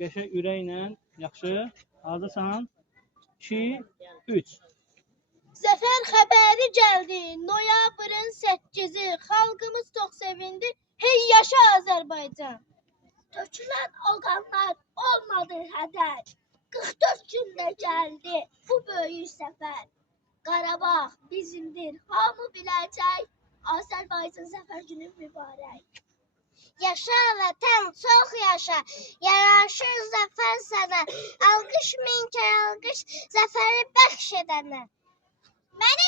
Qəşəng ürəklə. Yaxşı. Hazırsan? 2, 3. Zəfər xəbəri gəldi, noyabrın 8-i, xalqımız çox sevindi, hey yaşa Azərbaycan. Tökülən o qanlar olmadı hədər, 44 gündə gəldi bu böyük səfər. Qarabağ bizimdir, hamı biləcək, Azərbaycan zəfər günü mübarək. Yaşa vətən, çox yaşa, yaraşır zəfər sənə, alqış min kər alqış, zəfəri bəxş edənə. Məni